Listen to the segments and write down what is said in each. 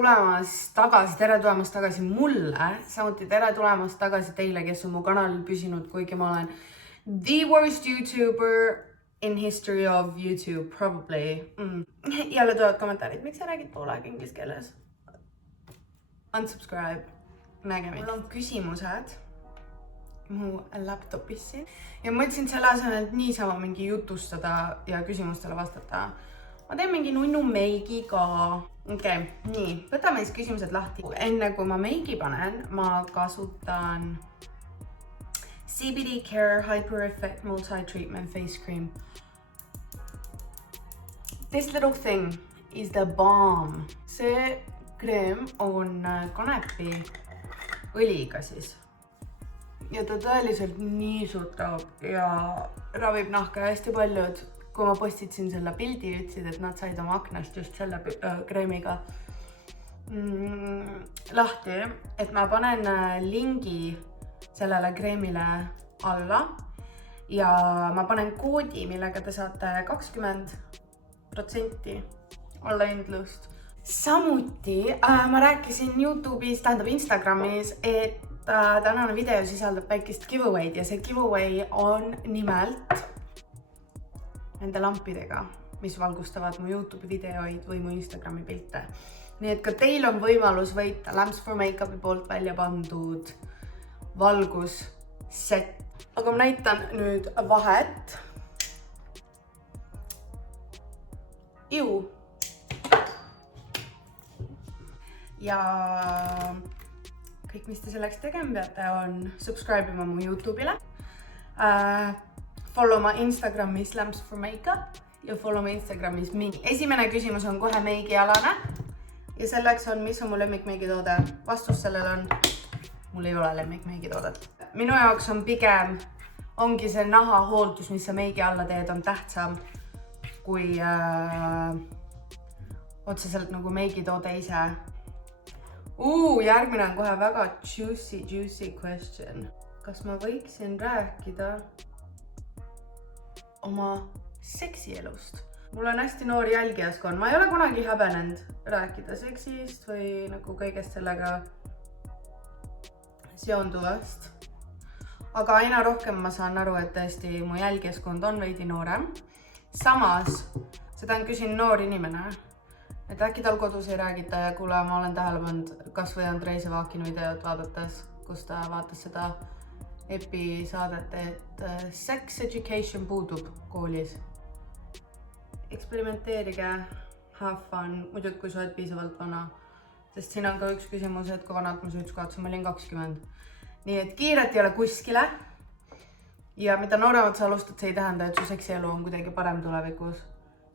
tulemast tagasi mulle, samuti tere tulemast tagasi teile, kes on mu kanalil püsinud, kuigi ma olen the worst YouTuber in history of YouTube, probably. Jälle tulevad kommentaarid, miks sa räägid poolega inglise keeles? Unsubscribe. Nägemist. Mul on küsimused mu laptopis siin. Ja mõtlesin selle asemel, et niisama mingi jutustada ja küsimustele vastata. Ma teen mingi nunnu meigi ka. Okei, nii. Võtame siis küsimused lahti. Enne kui ma meigi panen, ma kasutan CBD Care Hyper Effect Multi-Treatment Face Cream. This little thing is the bomb. See kreem on kanepi õliga siis. Ja ta tõeliselt niisutab ja ravib nahka hästi paljud. Kui ma postitsin selle pildi, ütlesid, et nad said oma aknast just selle kreemiga lahti. Et ma panen lingi sellele kreemile alla ja ma panen koodi, millega te saate 20% allahindlust. Samuti ma rääkisin YouTube'is, tähendab Instagramis, et tänane video sisaldab väikest giveaway'd ja see giveaway on nimelt nende lampidega, mis valgustavad mu YouTube videoid või mu Instagrami pilte. Nii et ka teil on võimalus võita Lamps for Makeupi poolt välja pandud valgusset. Aga ma näitan nüüd vahet. Ja kõik, mis te selleks tegema peate, on subscribe ima mu YouTube'ile, follow ma Instagramis Lamps for Makeup ja follow ma Instagramis mingi. Esimene küsimus on kohe meigialane ja selleks on, mis on mu lemmikmeigitoode. Vastus sellele on, mul ei ole lemmikmeigitoodet. Minu jaoks on pigem, ongi see nahahooldus, mis sa meigi alla teed, on tähtsam kui otseselt nagu meigitoode ise. Järgmine on kohe väga juicy question. Kas ma võiksin rääkida oma seksielust? Mul on hästi noor jälgijaskond. Ma ei ole kunagi häbenenud rääkida seksist või nagu kõigest sellega seonduvast. Aga aina rohkem ma saan aru, et tõesti mu jälgijaskond on veidi noorem. Samas, seda on küsin noor inimene. Et äkki tal kodus ei räägita ja kuule, ma olen tähele pannud kas või Andrei Savakini videot vaadates, kus ta vaatas seda episaadet, et sex education puudub koolis. Eksperimenteerige, have fun, muidu kui sa oled piisavalt vana. Sest siin on ka üks küsimus, et kui vanad ma süüts kaotsin, ma olin 20. Nii et kiiret ei ole kuskile. Ja mida nooremad sa alustad, see ei tähenda, et su seksielu on kuidagi parem tulevikus.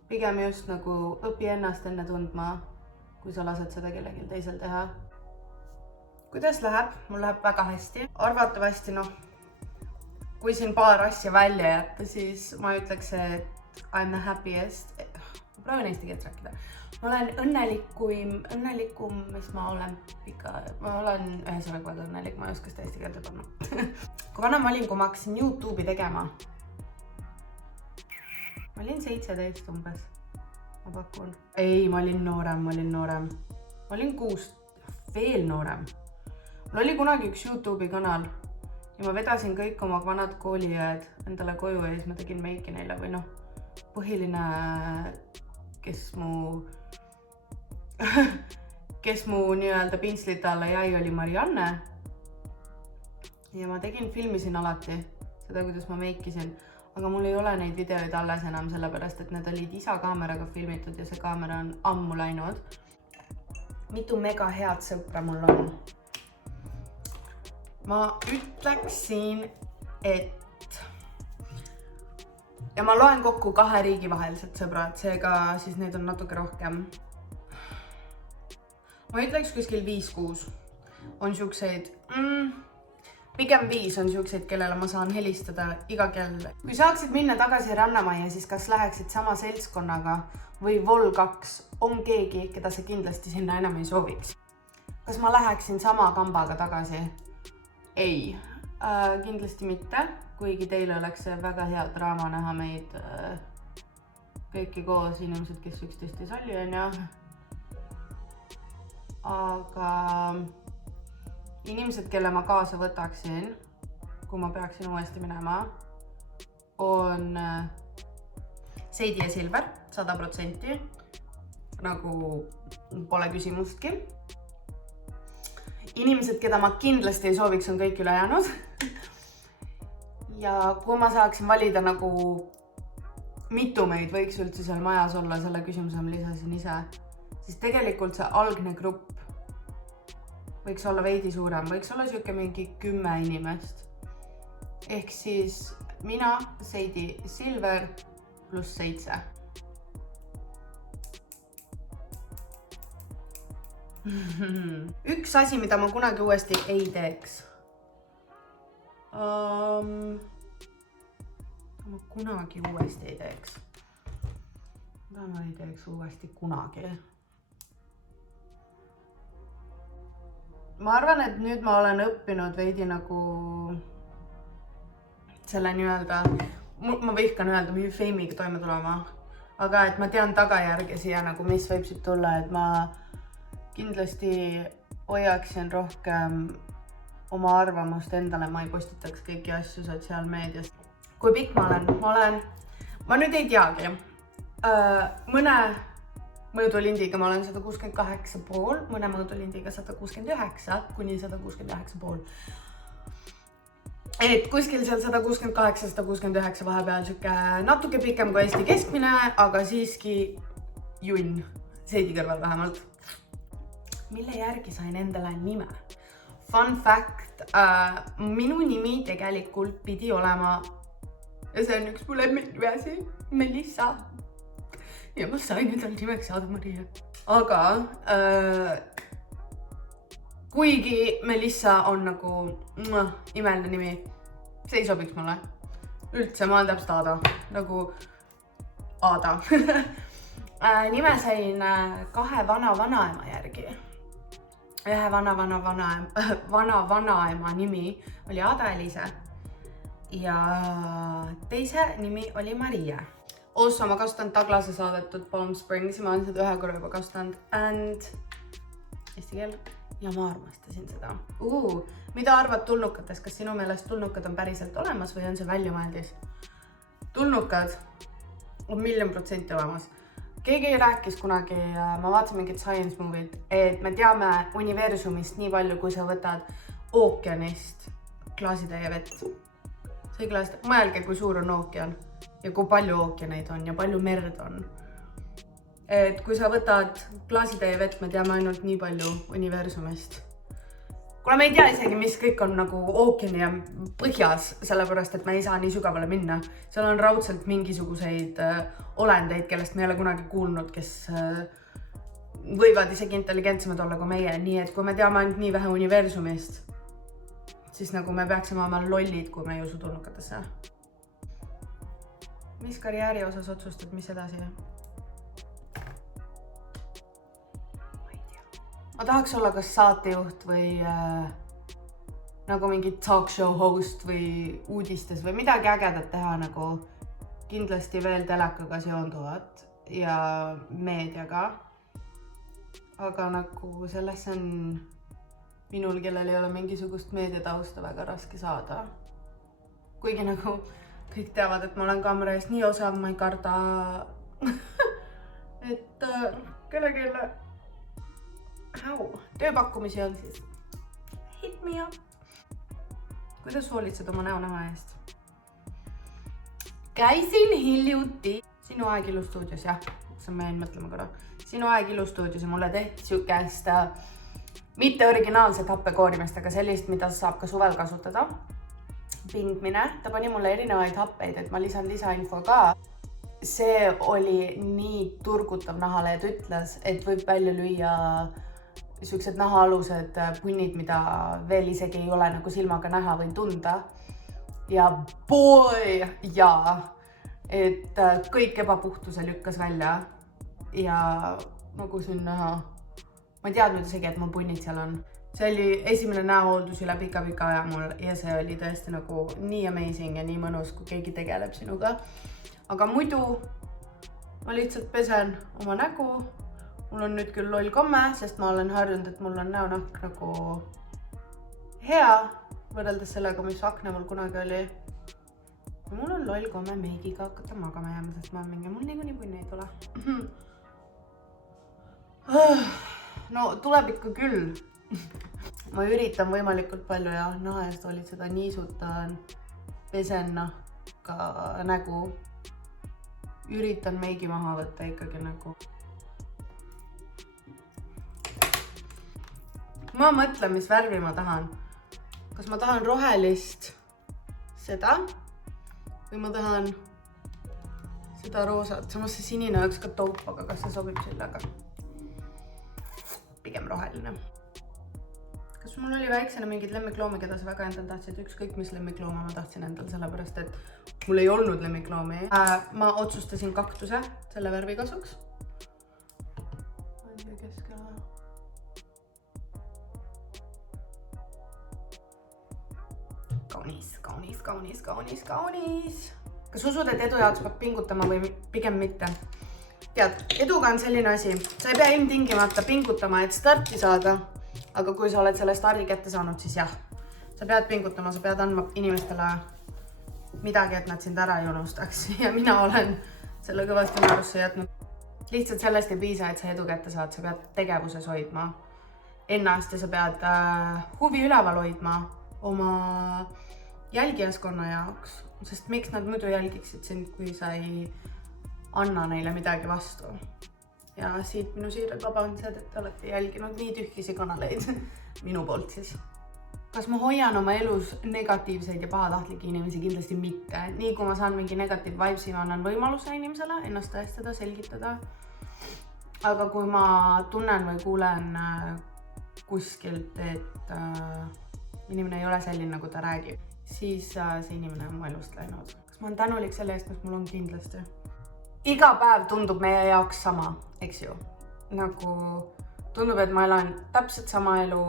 Pigem just nagu õpi ennast enne tundma, kui sa lased seda kellelgi teisel teha. Kuidas läheb? Mul läheb väga hästi. Arvatavasti, kui siin paar asja välja jätta, siis ma ütleks, et I'm the happiest. Ma proovin eesti keelt rääkida. Ma olen õnnelikum, mis ma olen ma olen ühesõnaga väga õnnelik, ma ei oska seda eesti keelde panna. Kui vana ma olin, kui ma hakkasin YouTube'i tegema, ma olin 17 umbes, ma pakun. Ei, ma olin noorem. Ma olin 6, veel noorem. Mul oli kunagi üks YouTube'i kanal ja ma vedasin kõik oma vanad koolijääd endale koju ja siis ma tegin meiki neile või põhiline, kes mu nii-öelda pintslite alla jäi, oli Marianne. Ja ma filmisin alati seda, kuidas ma meikisin. Aga mul ei ole neid videoid alles enam sellepärast, et need olid isa kaameraga filmitud ja see kaamera on ammu läinud. Mitu mega head sõpra mul on. Ma ütleksin, et ja ma loen kokku 2 riigi vahelised sõbrad, seega siis neid on natuke rohkem. Ma ütleks kuskil 5-6 on siukseid pigem 5 on siukseid, kellele ma saan helistada iga kell. Kui saaksid minna tagasi Rannamajja, siis kas läheksid sama seltskonnaga või Vol 2 on keegi, keda sa kindlasti sinna enam ei sooviks? Kas ma läheksin sama kambaga tagasi? Ei, kindlasti mitte, kuigi teile oleks väga hea draama näha meid kõiki koos, inimesed, kes üksteist ei salli, on ja. aga inimesed, kelle ma kaasa võtaksin, kui ma peaksin uuesti minema, on Seidi ja Silver, 100%. Nagu pole küsimustki. Inimesed, keda ma kindlasti ei sooviks, on kõik ülejäänud. Ja kui ma saaksin valida nagu mitu meid võiks üldse seal majas olla, selle küsimuse ma lisasin ise, siis tegelikult see algne grupp võiks olla veidi suurem, võiks olla siuke mingi 10 inimest. Ehk siis mina, Seidi, Silver pluss 7. Üks asi, mida ma kunagi uuesti ei teeks. Ma kunagi uuesti ei teeks. Mida ma ei teeks uuesti kunagi? Ma arvan, et nüüd ma olen õppinud veidi nagu selle nii-öelda, ma vihkan öelda, mingi feimiga toime tulema, aga et ma tean tagajärge siia nagu, mis võib siit tulla, et ma kindlasti hoiaksin rohkem oma arvamust endale, ma ei postitaks kõiki asju sotsiaalmeedias. Kui pikk ma olen? Ma nüüd ei teagi. Mõne mõõdulindiga ma olen 168,5, mõne mõõdulindiga 169 kuni 169,5. Et kuskil seal 168-169 vahepeal siuke natuke pikem kui Eesti keskmine, aga siiski junn, Seidi kõrval vähemalt. Mille järgi sain endale nime? Fun fact, minu nimi tegelikult pidi olema, ja see on üks mu lemmiknimesi, Melissa. Ja ma sain endale nimeks Aada Maria. Aga kuigi Melissa on nagu imeline nimi, see ei sobiks mulle. Üldse, ma olen täpselt Aada, nagu Aada. Nime sain 2 vana-vanaema järgi. Ühe vana-vanaema nimi oli Aada Elise ja teise nimi oli Maria. Ossa ma kasutan Taglase saadetud Palm Springs, ma olen seda ühe korra juba kasutanud and eesti keel ja ma armastasin seda. Mida arvad tulnukatest? Kas sinu meelest tulnukad on päriselt olemas või on see väljamõeldis? Tulnukad on 1,000,000% olemas. Keegi rääkis kunagi, ma vaatasin mingit science movie'd, et me teame universumist nii palju, kui sa võtad ookeanist klaasitäie vett. See klaasida, mõelge, kui suur on ookean ja kui palju ookeaneid on ja palju merd on. Et kui sa võtad klaasitäie vett, me teame ainult nii palju universumist. Kuna me ei tea isegi, mis kõik on nagu ookeani ja põhjas, sellepärast, et me ei saa nii sügavale minna. Seal on raudselt mingisuguseid olendeid, kellest me ei ole kunagi kuulnud, kes võivad isegi intelligentsemad olla kui meie. Nii et kui me teame ainult nii vähe universumist, siis nagu me peaksime olema lollid, kui me ei usu tulnukatesse. Mis karjääri osas otsustad, mis edasi? Ma tahaks olla kas saatejuht või nagu mingi talk show host või uudistes või midagi ägedat teha nagu kindlasti veel telekaga seonduvat ja meediaga. Aga nagu sellesse on minul, kellel ei ole mingisugust meediatausta, väga raske saada. Kuigi nagu kõik teavad, et ma olen kaamera ees nii osav, ma ei karda. Et kellelegi tööpakkumisi on siis hit me up. Kuidas hoolitsed oma näonaha eest? Käisin hiljuti Sinu aeg ilustuudios, jah, see ma jäin mõtlema korra. Sinu aeg ilustuudios ja mulle tehti siukest mitte originaalset happekoorimist, aga sellist, mida saab ka suvel kasutada. Pingmine, ta pani mulle erinevaid happeid, et ma lisan lisainfo ka. See oli nii turgutav nahale, et ütles, et võib välja lüüa siuksed nahaalused punnid, mida veel isegi ei ole nagu silmaga näha või tunda. Ja boy, jaa, et kõik ebapuhtuse lükkas välja ja nagu siin näha, ma ei teadnud isegi, et mul punnid seal on. See oli esimene näohooldus üle pika aja mul ja see oli tõesti nagu nii amazing ja nii mõnus, kui keegi tegeleb sinuga. Aga muidu ma lihtsalt pesen oma nägu, mul on nüüd küll loll komme, sest ma olen harjunud, et mul on näonahk nagu hea võrreldes sellega, mis akne mul kunagi oli. Ja mul on loll komme meigiga hakata magama jääma, sest ma mingi, mul niikuinii punni ei tule. No tuleb ikka küll. Ma üritan võimalikult palju ja naha eest hoolitseda, niisutan, pesen ka nägu. Üritan meigi maha võtta ikkagi nagu. Ma mõtlen, mis värvi ma tahan. Kas ma tahan rohelist seda või ma tahan seda roosat. Samas see sinine oleks ka taup, aga kas see sobib sellega? Pigem roheline. Kas mul oli väiksena mingid lemmikloomi, keda sa väga endal tahtsid? Ükskõik mis lemmiklooma ma tahtsin endal, sellepärast et mul ei olnud lemmikloomi. Ma otsustasin kaktuse selle värvi kasuks. Kaunis. Kas usud, et edu jaoks peab pingutama või pigem mitte? Tead, eduga on selline asi. Sa ei pea ilmtingimata pingutama, et starti saada. Aga kui sa oled selle stardi kätte saanud, siis jah. Sa pead pingutama, sa pead andma inimestele midagi, et nad sind ära ei unustaks. Ja mina olen selle kõvasti unarusse jätnud. Lihtsalt sellest ei piisa, et sa edu kätte saad. Sa pead tegevuses hoidma ennast ja sa pead huvi üleval hoidma oma jälgijaskonna jaoks, sest miks nad muidu jälgiksid sind, kui sa ei anna neile midagi vastu. Ja siit minu siirad vabandused, et te olete jälginud nii tühkisi kanaleid minu poolt siis. Kas ma hoian oma elus negatiivseid ja pahatahtlikke inimesi? Kindlasti mitte. Nii kui ma saan mingi negatiiv vibesi, ma annan võimaluse inimesele ennast tõestada, selgitada. Aga kui ma tunnen või kuulen kuskilt, et inimene ei ole selline, nagu ta räägib, siis see inimene on mu elust läinud. Kas ma olen tänulik selle eest, mis mul on? Kindlasti. Iga päev tundub meie jaoks sama, eks ju. Nagu tundub, et ma elan täpselt sama elu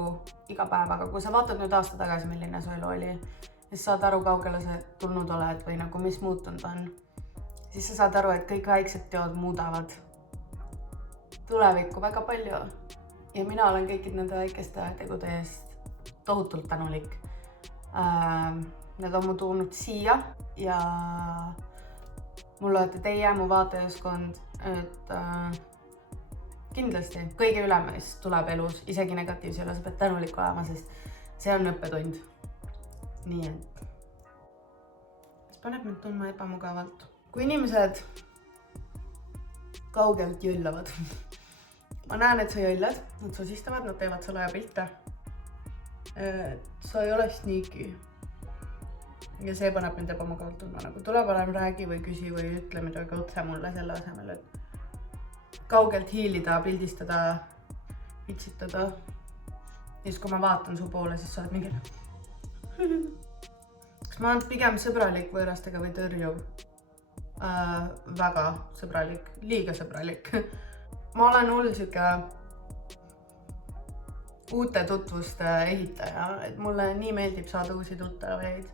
iga päev, aga kui sa vaatad nüüd aasta tagasi, milline su elu oli, siis saad aru, kaugele sa tulnud oled või nagu mis muutunud on, siis sa saad aru, et kõik väiksed teod muudavad tulevikku väga palju. Ja mina olen kõikid nende väikeste tegude eest tohutult tänulik. Need on mu toonud siia ja mul olete teie, mu vaatajaskond, et kindlasti kõige ülemist tuleb elus, isegi negatiivse üle, sa pead tänulik olema, sest see on õppetund. Nii et mis paneb mind tundma ebamugavalt. Kui inimesed kaugelt jõllavad, ma näen, et sa jõllad, nad sosistavad, nad teevad sulle pilte. Sa ei ole sneaky ja see paneb mind ebamugavalt tundma, nagu tule parem räägi või küsi või ütle midagi otse mulle selle asemel, et kaugelt hiilida, pildistada, pitsitada. Ja siis kui ma vaatan su poole, siis sa oled mingi kas ma olen pigem sõbralik võõrastega või tõrjuv? Väga sõbralik, liiga sõbralik. Ma olen hull siuke uute tutvuste ehitaja, et mulle nii meeldib saada uusi tuttavaid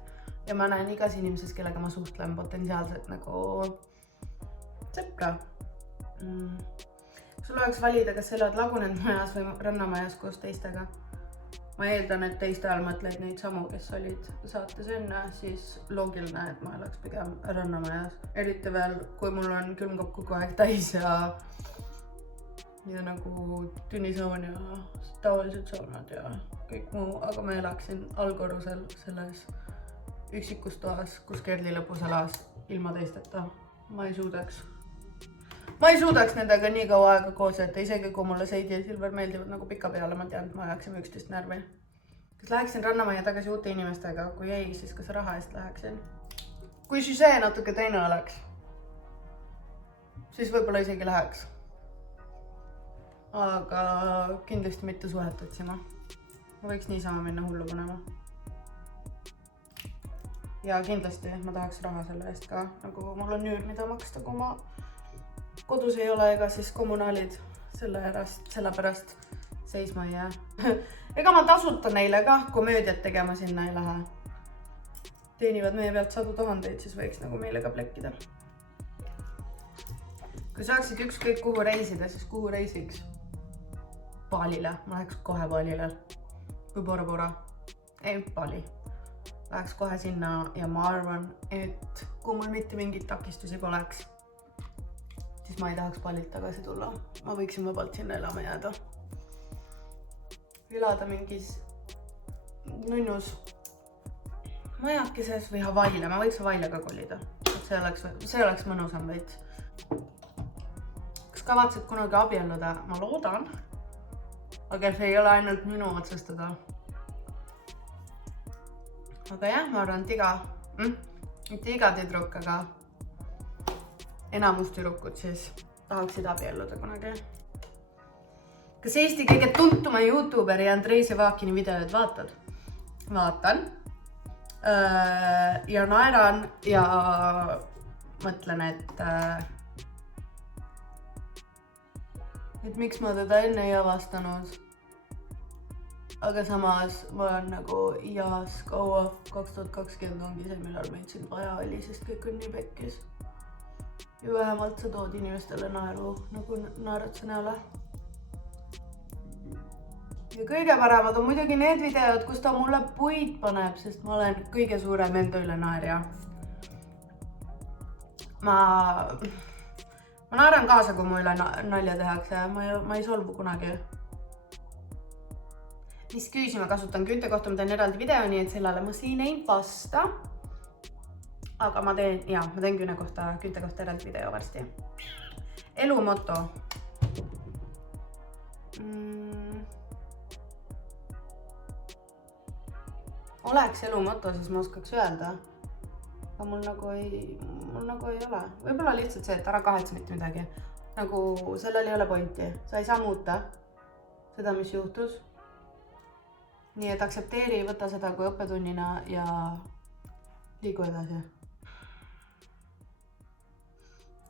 ja ma näen igas inimeses, kellega ma suhtlen potentsiaalselt nagu sõpra. Sul oleks valida, kas sa elad lagunenud majas või rannamajas koos teistega. Ma eeldan, et teiste all mõtleid neid samu, kes olid saates enne, siis loogiline, et ma elaks pigem rannamajas. Eriti veel, kui mul on külmkopp kogu aeg täis ja nagu tünnisoon ja tavalised soonad ja kõik muu, aga ma elaksin allkorrusel selles üksikus toas, kus Kerli lõpus elas ilma teisteta. Ma ei suudaks nendega nii kaua aega koos, et isegi kui mulle Seidi ja Silver meeldivad nagu pika peale, ma tean, et ma ajaksime üksteist närvi. Kas läheksin rannamajja tagasi uute inimestega? Kui ei, siis kas raha eest läheksin? Kui see natuke teine oleks, siis võib-olla isegi läheks. Aga kindlasti mitte suhet otsima. Ma võiks niisama minna hullu panema. Ja kindlasti ma tahaks raha selle eest ka. Nagu mul on nüüd, mida maksta, kui ma kodus ei ole, ega siis kommunaalid sellepärast seisma ei jää. Ega ma tasuta neile ka komöödiat tegema sinna ei lähe. Teenivad meie pealt 100 000, siis võiks nagu meile ka plekkida. Kui saaksid ükskõik kuhu reisida, siis kuhu reisiks? Balile, ma läheks kohe Balile. Või Bora. Ei, Bali. Läheks kohe sinna ja ma arvan, et kui mul mitte mingit takistusi poleks, siis ma ei tahaks Balilt tagasi tulla. Ma võiksin vabalt sinna elama jääda. Elada mingis nunnus majakeses või Hawaiile. Ma võiks Hawaiile ka kolida. See oleks mõnusam veits. Kas kavatsed kunagi abielluda? Ma loodan. Aga see ei ole ainult minu otsustada. Aga jah, ma arvan, et mitte iga tüdruk, aga enamus tüdrukud siis tahaksid abielluda kunagi. Kas Eesti kõige tuntuma YouTuberi Andrei Sevakini videod vaatad? Vaatan. Ja naeran ja mõtlen, et miks ma teda enne ei avastanud. Aga samas ma olen nagu ias kaua 2020 ongi see, millal meid siin vaja oli, sest kõik on nii pekkis. Ja vähemalt sa tood inimestele naeru, nagu naeratse näole. Ja kõige paremad on muidugi need videod, kus ta mulle puid paneb, sest ma olen kõige suurem enda üle naerja. Ma naeran kaasa, kui mu üle nalja tehakse, ma ei solvu kunagi. Mis küüsi ma kasutan künte kohta, ma teen eraldi video, nii et sellele ma siin ei vasta. Aga ma teen künte kohta eraldi video varsti. Elumoto. Oleks elumoto, siis ma oskaks öelda. Aga mul nagu ei ole. Võib-olla lihtsalt see, et ära kahetse mitte midagi. Nagu sellel ei ole pointi. Sa ei saa muuta seda, mis juhtus. Nii et aksepteeri, võta seda kui õppetunnina ja liigu edasi.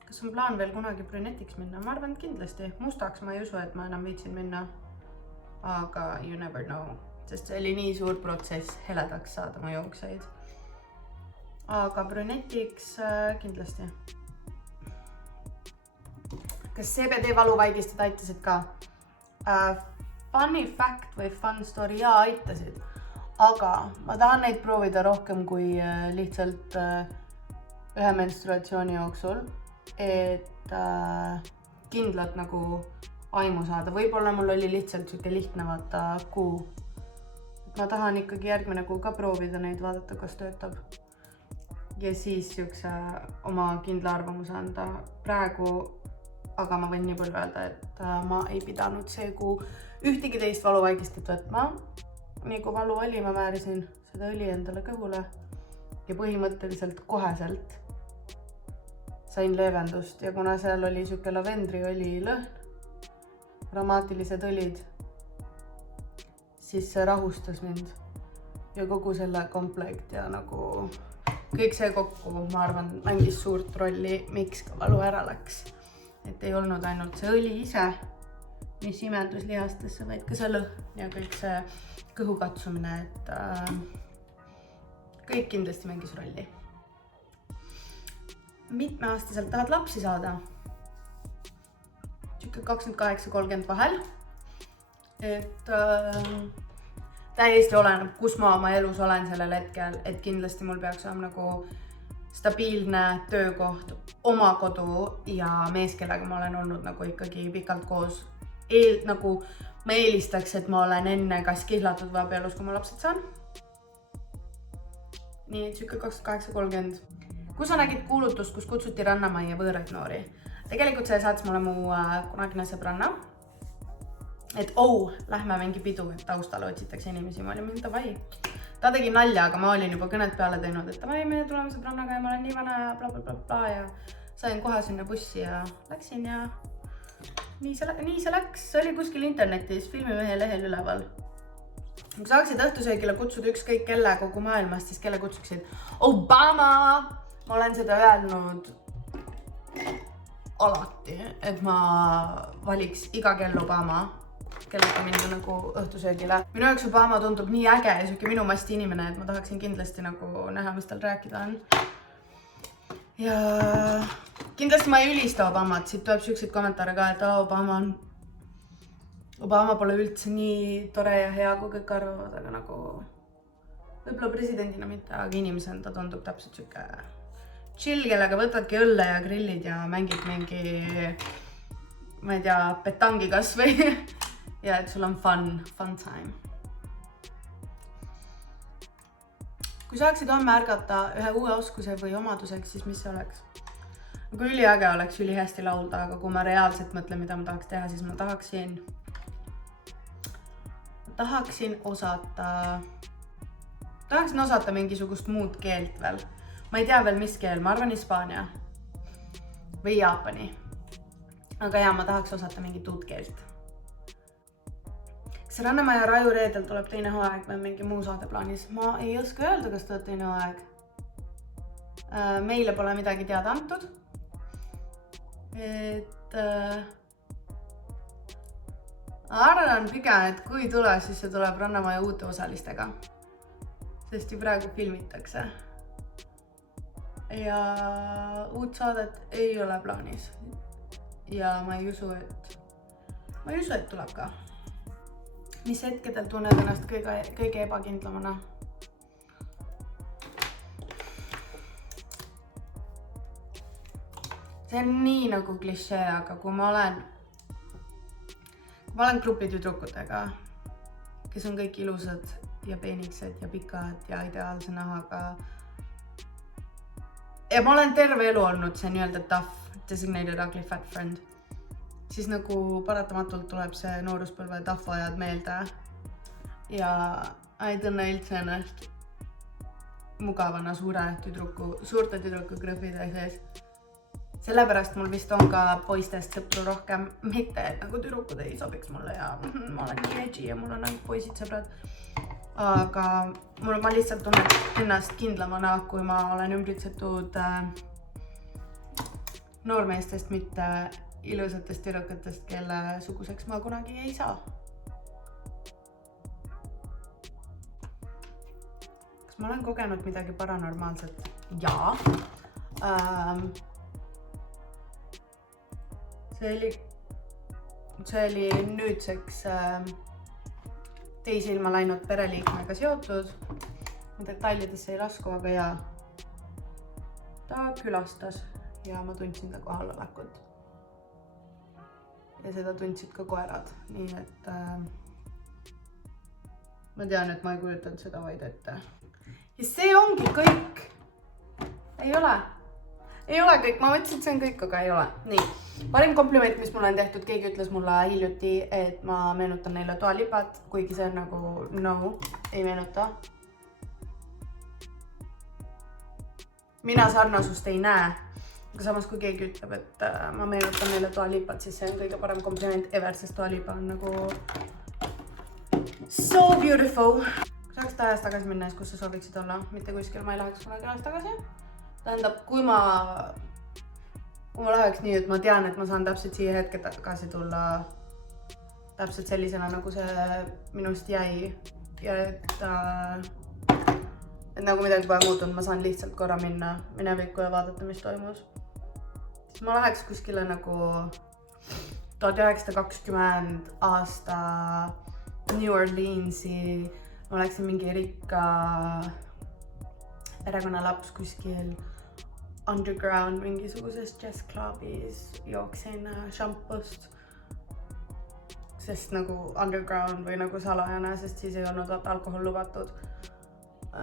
Kas on plaan veel kunagi brünetiks minna? Ma arvan kindlasti. Mustaks ma ei usu, et ma enam viitsin minna. Aga you never know. Sest see oli nii suur protsess heledaks saada mu jookseid. Aga brünetiks kindlasti. Kas CBD valuvaigistad aitasid ka? Funny fact või fun story, jaa, aitasid. Aga ma tahan neid proovida rohkem kui lihtsalt ühe menstruatsiooni jooksul, et kindlalt nagu aimu saada. Võib-olla mul oli lihtsalt siuke lihtne vaata kuu. Ma tahan ikkagi järgmine kuu ka proovida neid, vaadata, kas töötab. Ja siis siukse oma kindla arvamuse anda praegu, aga ma võin nii palju öelda, et ma ei pidanud see kuu ühtegi teist valuvaigistit võtma. Nii kui valu oli, ma määrisin seda õli endale kõhule ja põhimõtteliselt koheselt sain leevendust. Ja kuna seal oli siuke lavendriõli lõhn, aromaatilised õlid, siis see rahustas mind ja kogu selle komplekt ja nagu kõik see kokku, ma arvan, mängis suurt rolli, miks ka valu ära läks. Et ei olnud ainult see õli ise, mis imendus lihastesse, vaid ka see lõhn ja kõik see kõhukatsumine, et kõik kindlasti mängis rolli. Mitmeaastaselt tahad lapsi saada? 28-30 vahel. Et täiesti oleneb, kus ma oma elus olen sellel hetkel, et kindlasti mul peaks olema nagu stabiilne töökoht, oma kodu ja mees, kellega ma olen olnud nagu ikkagi pikalt koos. Nagu ma eelistaks, et ma olen enne kas kihlatud või abielus, kui ma lapsed saan. Nii, et 28-30. Kus sa nägid kuulutust, kus kutsuti rannamajja võõraid noori? Tegelikult see saatis mulle mu kunagine sõbranna. Et lähme mingi pidu, et taustal otsitakse inimesi. Ma olin mingi davai. Ta tegi nalja, aga ma olin juba kõnet peale teinud, et davai, me tuleme sõbrannaga ja ma olen nii vana ja bla. Ja sain kohe sinna bussi ja läksin ja nii see läks. See oli kuskil internetis filmimehe lehel üleval. Kui saaksid õhtusöögile kutsuda ükskõik kelle kogu maailmast, siis kelle kutsuksid? Obama! Ma olen seda öelnud alati, et ma valiks iga kell Obama, kellega minna nagu õhtusöögile. Minu jaoks Obama tundub nii äge ja siuke minu masti inimene, et ma tahaksin kindlasti nagu näha, mis tal rääkida on. Ja kindlasti ma ei ülista Obamat, siit tuleb siukseid kommentaare ka, et Obama on Obama pole üldse nii tore ja hea, kui kõik arvavad, aga nagu võib-olla presidendina mitte, aga inimesena ta tundub täpselt siuke chill, kellega võtadki õlle ja grillid ja mängid mingi, ma ei tea, petangi kas või ja et sul on fun time. Kui saaksid homme ärgata ühe uue oskuse või omaduseks, siis mis see oleks? Kui üliäge oleks ülihästi laulda, aga kui ma reaalselt mõtlen, mida ma tahaks teha, siis ma tahaksin osata mingisugust muud keelt veel. Ma ei tea veel, mis keel, ma arvan Hispaania või Jaapani. Aga ja, ma tahaks osata mingit uut keelt. Kas Rannamaja Raju reedel tuleb teine hooaeg või mingi muu saade plaanis? Ma ei oska öelda, kas tuleb teine hooaeg. Meile pole midagi teada antud. Arvan pigem, et kui tule, siis see tuleb Rannamaja uute osalistega. Sest ju praegu filmitakse. Ja uut saadet ei ole plaanis. Ja ma ei usu, et tuleb ka. Mis hetkedel tunned ennast kõige ebakindlamana? See on nii nagu klišee, aga kui ma olen grupi tüdrukutega, kes on kõik ilusad ja peeniksed ja pikad ja ideaalse nahaga. Ja ma olen terve elu olnud see nii-öelda tough, designated ugly fat friend. Siis nagu paratamatult tuleb see nooruspõlve tough ajad meelde. Ja ei tunne üldse ennast mugavana suurte tüdruku krõhvide sees. Sellepärast mul vist on ka poistest sõpru rohkem, mitte et nagu tüdrukud ei sobiks mulle ja ma olen nii edgy ja mul on nagu poisid sõbrad. Aga ma lihtsalt tunnen ennast kindlamana, kui ma olen ümbritsetud noormeestest, mitte ilusatest tüdrukutest, kelle suguseks ma kunagi ei saa. Kas ma olen kogenud midagi paranormaalset? Jaa. See oli nüüdseks teise ilma läinud pereliikmega seotud. Detailidesse ei lasku, aga jaa. Ta külastas ja ma tundsin ta kohalolekut. Ja seda tundsid ka koerad, nii et ma tean, et ma ei kujutanud seda vaid ette. Ja see ongi kõik. Ei ole kõik, ma mõtlesin, et see on kõik, aga ei ole. Nii, parim kompliment, mis mulle on tehtud, keegi ütles mulle hiljuti, et ma meenutan neile Dua Lipat, kuigi see on nagu no, ei meenuta. Mina sarnasust ei näe, aga samas kui keegi ütleb, et ma meenutan neile Dua Lipat, siis see on kõige parem kompliment ever, sest Dua Lipa on nagu so beautiful. Kui saaksid ajas tagasi minna, kus sa sooviksid olla, mitte kuskil ma ei läheks kunagi ajas tagasi. Tähendab, kui ma läheks nii, et ma tean, et ma saan täpselt siia hetke tagasi tulla täpselt sellisena, nagu see minust jäi. Ja et nagu midagi pole muutunud, ma saan lihtsalt korra minna minevikku ja vaadata, mis toimus. Siis ma läheks kuskile nagu 1920 aasta New Orleansi. Ma oleksin mingi rikka perekonnalaps kuskil underground mingisuguses jazzklubis, jooksin šampust, sest nagu underground või nagu salajane, sest siis ei olnud alkohol lubatud.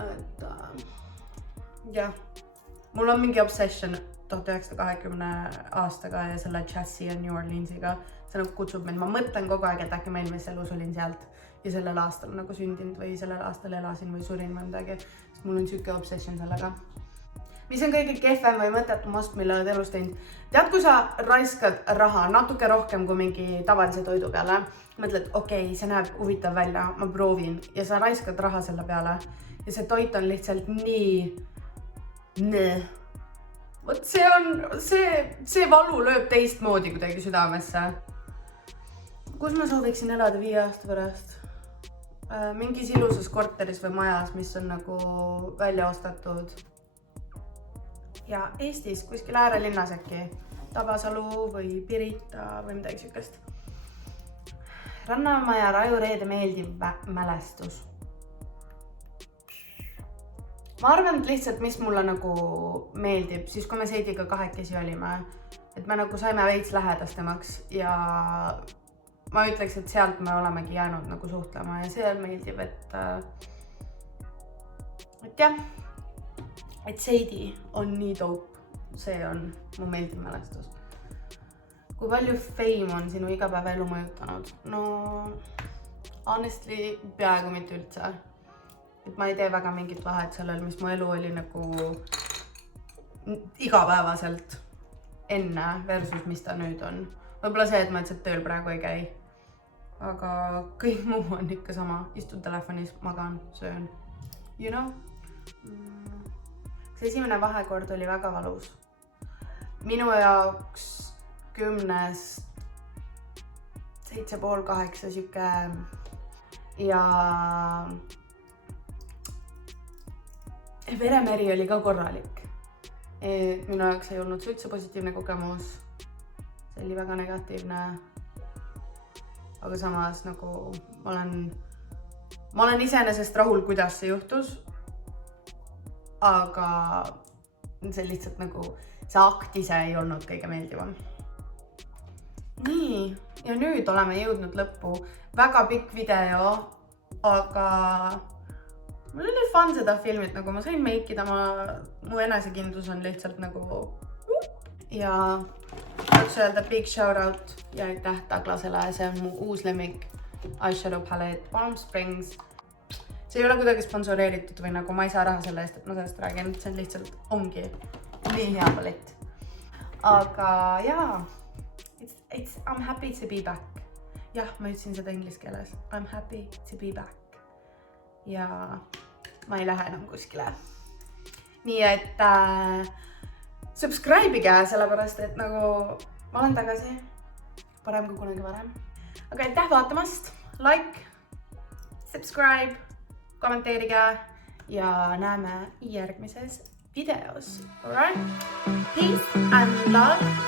Et jah, mul on mingi obsession 1920 aastaga ja selle jazzi ja New Orleansiga. See nagu kutsub mind, ma mõtlen kogu aeg, et äkki ma eelmises elus olin sealt ja sellel aastal nagu sündinud või sellel aastal elasin või surin või midagi, sest mul on siuke obsession sellega. Mis on kõige kehvem või mõttetum ost, mille oled elus teinud? Tead, kui sa raiskad raha natuke rohkem kui mingi tavalise toidu peale, mõtled, okei, see näeb huvitav välja, ma proovin ja sa raiskad raha selle peale ja see toit on lihtsalt nii. Vot see valu lööb teistmoodi kuidagi südamesse. Kus ma sooviksin elada 5 aasta pärast? Mingis ilusas korteris või majas, mis on nagu välja ostetud. Ja Eestis kuskil äärelinnas äkki, Tabasalu või Pirita või midagi siukest. Rannamaja Raju Reede meeldiv mälestus. Ma arvan, et lihtsalt, mis mulle nagu meeldib, siis kui me Seidiga kahekesi olime, et me nagu saime veits lähedastemaks ja ma ütleks, et sealt me olemegi jäänud nagu suhtlema ja see meeldib, et jah, et Seidi on nii dope, see on mu meeldiv mälestus. Kui palju fame on sinu igapäevaelu mõjutanud? No, honestly, peaaegu mitte üldse. Et ma ei tee väga mingit vahet sellel, mis mu elu oli nagu igapäevaselt enne versus mis ta nüüd on. Võib-olla see, et ma lihtsalt tööl praegu ei käi. Aga kõik muu on ikka sama. Istun telefonis, magan, söön. You know? See esimene vahekord oli väga valus. Minu jaoks 10-st 7,5-8 süke ja veremeri oli ka korralik. Minu jaoks ei olnud üldse positiivne kogemus. See oli väga negatiivne. Aga samas nagu ma olen iseenesest rahul, kuidas see juhtus. Aga see lihtsalt nagu see akt ise ei olnud kõige meeldivam. Nii, ja nüüd oleme jõudnud lõppu. Väga pikk video, aga mul oli fun seda filmit, nagu ma sain meikida, mu enesekindlus on lihtsalt nagu ja tahaks öelda big shout out ja aitäh Douglasele, see on mu uus lemmik eyeshadow palette Palm Springs. See ei ole kuidagi sponsoreeritud või nagu ma ei saa raha selle eest, et ma sellest räägin, see on lihtsalt ongi nii hea palett. Aga jaa, I'm happy to be back. Jah, ma ütlesin seda inglise keeles. I'm happy to be back. Ja ma ei lähe enam kuskile. Nii et subscribe'ige sellepärast, et nagu ma olen tagasi parem kui kunagi varem. Aga aitäh vaatamast, like, subscribe, kommenteerige ja näeme järgmises videos. Alright? Peace and love.